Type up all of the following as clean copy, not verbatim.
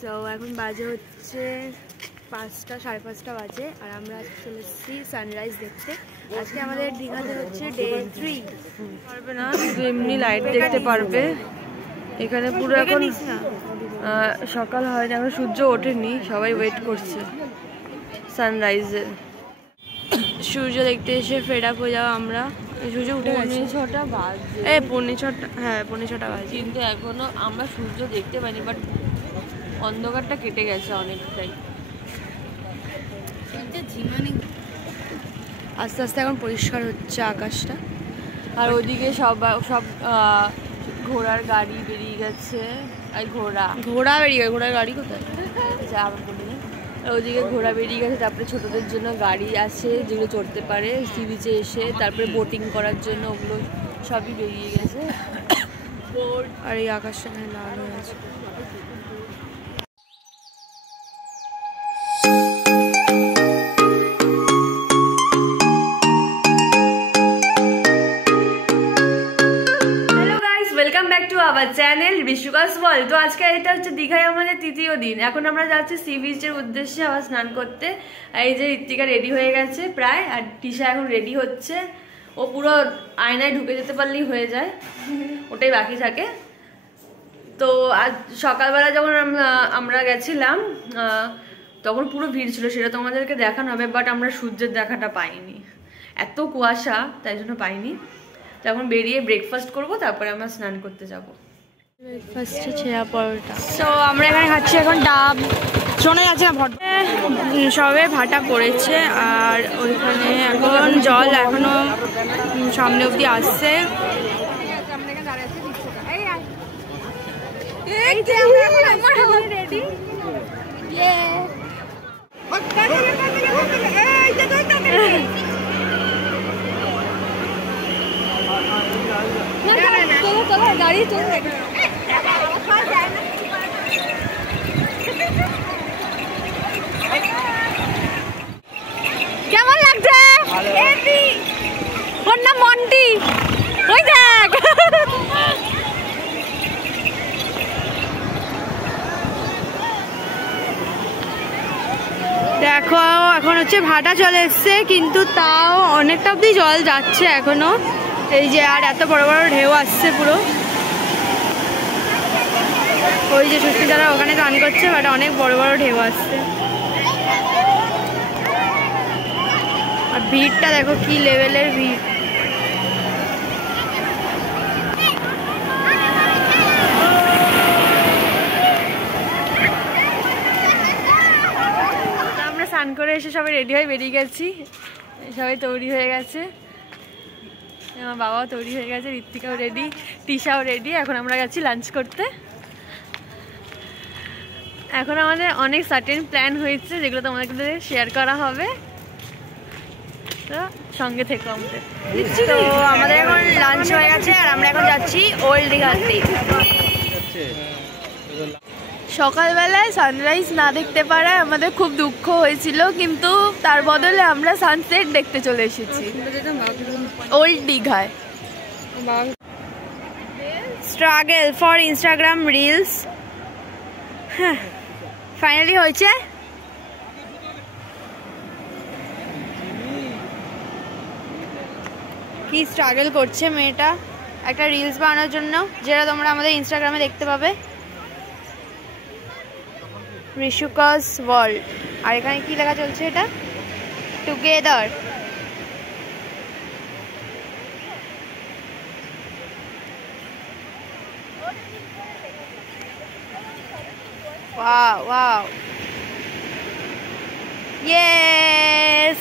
So এখন বাজে হচ্ছে 5টা, 5:30 বাজে, আর আমরা চলে এসেছি সানরাইজ দেখতে। আজকে আমাদের দীঘাতে হচ্ছে ডে 3। পারবে না, এমনি লাইট দেখতে পারবে। এখানে পুরো এখন সকাল হয় না, এখন সূর্য ওঠেনি, সবাই ওয়েট করছে সানরাইজের। সূর্য দেখতে এসে ফেড আপ হয়ে যাওয়া আমরা। সূর্য উঠে গেছে 6টা বাজে, 6:45, হ্যাঁ 6:45 বাজে, কিন্তু এখনো আমরা সূর্য দেখতে পাইনি। বাট অন্ধকারটা কেটে গেছে অনেকটাই, আস্তে আস্তে এখন পরিষ্কার হচ্ছে আকাশটা। আর ওদিকে সব ঘোড়ার গাড়ি বেরিয়ে গেছে। আর ঘোড়া বেরিয়ে গেছে, ঘোড়ার গাড়ি কোথায় আবার বলি না। ওদিকে ঘোড়া বেরিয়ে গেছে, তারপরে ছোটদের জন্য গাড়ি আছে যেগুলো চড়তে পারে সি বিচে এসে, তারপরে বোটিং করার জন্য ওগুলো সবই বেরিয়ে গেছে। আর এই আকাশটা লাল হয়ে আছে। আবার চ্যানেল বিশুকাস ওয়ার্ল্ড। তো আজকে এটা হচ্ছে দীঘায় আমাদের 3য় দিন। এখন আমরা যাচ্ছি সি বিচের উদ্দেশ্যে আবার স্নান করতে। এই যে ঋত্বিকা রেডি হয়ে গেছে প্রায়, আর টিশা এখন রেডি হচ্ছে। ও পুরো আয়নায় ঢুকে যেতে পারলেই হয়ে যায়, ওটাই বাকি থাকে। তো আজ সকালবেলা যখন আমরা গেছিলাম তখন পুরো ভিড় ছিল, সেটা তোমাদেরকে দেখানো হবে। বাট আমরা সূর্যের দেখাটা পাইনি, এত কুয়াশা, তাই জন্য পাইনি। তখন বেরিয়ে ব্রেকফাস্ট করব, তারপরে আমরা স্নান করতে যাব। ব্রেকফাস্টে ছেঁড়া পরোটা। সো আমরা এখানে খাচ্ছি এখন ডাব, শোনা যাচ্ছে না, সবে ভাটা পড়েছে। আর ওইখানে এখন জল এখনো সামনে অবধি আসছে। গাড়ি চলে কেমন লাগছে? ওর নাম মন্টি, ওই দেখ। দেখো এখন হচ্ছে ভাটা চলে এসছে, কিন্তু তাও অনেকটা অব্দি জল যাচ্ছে এখনো। এই যে আর এত বড় বড় ঢেউ আসছে পুরো। ওই যে সুস্মিতারা ওখানে গান করছে, বাট অনেক বড় বড় ঢেউ আসছে। আর ভিড়টা দেখো কি লেভেলের ভিড়। আমরা স্নান করে এসে সবাই রেডি হয়ে বেরিয়ে গেছি, সবাই তৈরি হয়ে গেছে। আমার বাবাও তৈরি হয়ে গেছে, ঋত্বিকাও রেডি, টিশাও রেডি। এখন আমরা গেছি লাঞ্চ করতে। এখন আমাদের অনেক সার্টেন প্ল্যান হয়েছে, যেগুলো তোমাদের শেয়ার করা হবে, তো সঙ্গে থেকো আমাদের। তো আমাদের এখন লাঞ্চ হয়ে গেছে, আর আমরা এখন যাচ্ছি ওল্ড দীঘাতে। সকালবেলায় সানরাইজ না দেখতে পারায় আমাদের খুব দুঃখ হয়েছিল, কিন্তু তার বদলে আমরা সানসেট দেখতে চলে এসেছি ওল্ড দীঘায়। Struggle for Instagram reels finally হয়েছে। কি স্ট্রাগল করছে মেয়েটা একটা রিলস বানানোর জন্য, যেটা তোমরা আমাদের ইনস্টাগ্রামে দেখতে পাবে, বিশুকাস ওয়ার্ল্ড। আর এখানে কি লেখা চলছে? এটা টুগেদার। Wow wow, yes.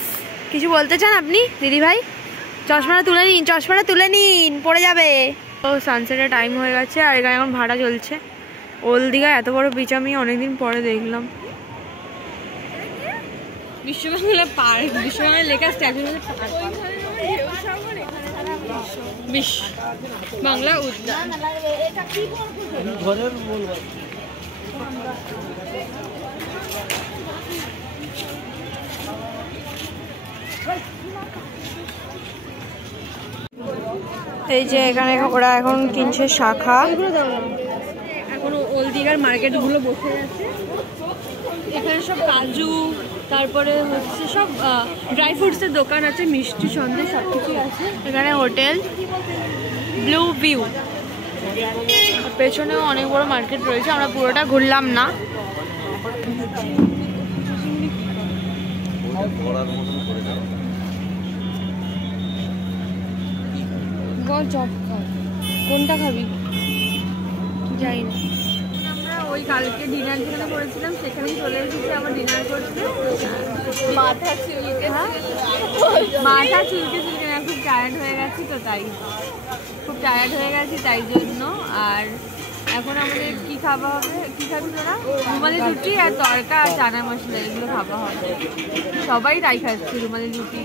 কিছু বলতে চান আপনি দিদি ভাই? চশমাটা তুলে নিন, চশমাটা তুলে নিন, পড়ে যাবে। তো সানসেটের টাইম হয়ে গেছে, আর এখানে এখন ভাড়া চলছে। ওল্ড দীঘায় এত বড় বিচ আমি অনেকদিন পরে দেখলাম। বিশ্ববাংলা পার্ক, বিশ্ববাংলা লেখা স্ট্যাচু, বাংলা উদ্যান। এই যে এখানে ওরা এখন কিনছে শাখা। এখন ওল্ড এদিকার মার্কেটগুলো বসে গেছে। এখানে সব কাজু, তারপরে হচ্ছে সব ড্রাই ফ্রুটসের দোকান আছে, মিষ্টি সন্দেশ সব কিছুই আছে। এখানে হোটেল ব্লু ভিউ, পেছনেও অনেক বড় মার্কেট রয়েছে, আমরা পুরোটা ঘুরলাম না। কোনটা খাবি যাই না। আমরা ওই কালকে ডিনার যেখানে করেছিলাম সেখানেই চলে এসেছি আবার ডিনার করতে। মাথা চুলকে না, খুব টায়ার্ড হয়ে গেছি তো, তাই খুব টায়ার্ড হয়ে গেছি তাই জন্য। আর এখন আমাদের কি খাওয়া হবে, কি খাবি তোরা? রুমালি রুটি আর তড়কা আর চানা মশলা এগুলো খাওয়া হবে। সবাই তাই খাচ্ছে, রুমালি রুটি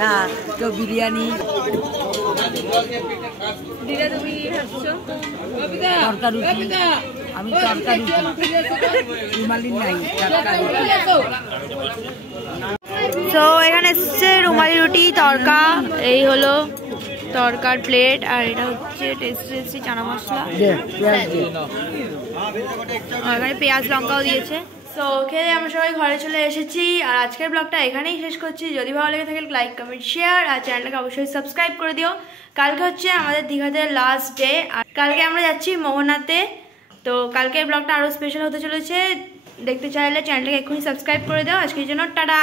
না তো বিরিয়ানি। দিদা তুমি কি খাচ্ছ? তরকা রুটি, আমি তরকা রুটি, রুমালি নাই। তো এখানে এসছে রুমালি রুটি, তরকা, এই হলো তরকার প্লেট, আর এটা হচ্ছে টেস্টি চানা মশলা, আর এখানে পেঁয়াজ লঙ্কাও দিয়েছে। তো খেয়ে আমরা সবাই ঘরে চলে এসেছি, আর আজকের ব্লগটা এখানেই শেষ করছি। যদি ভালো লেগে থাকে লাইক কমেন্ট শেয়ার, আর চ্যানেলটাকে অবশ্যই সাবস্ক্রাইব করে দিও। কালকে হচ্ছে আমাদের দীঘাতে লাস্ট ডে, আর কালকে আমরা যাচ্ছি মোহনাতে। তো কালকের ব্লগটা আরও স্পেশাল হতে চলেছে, দেখতে চাইলে চ্যানেলটাকে এক্ষুনি সাবস্ক্রাইব করে দাও। আজকের জন্য টাটা।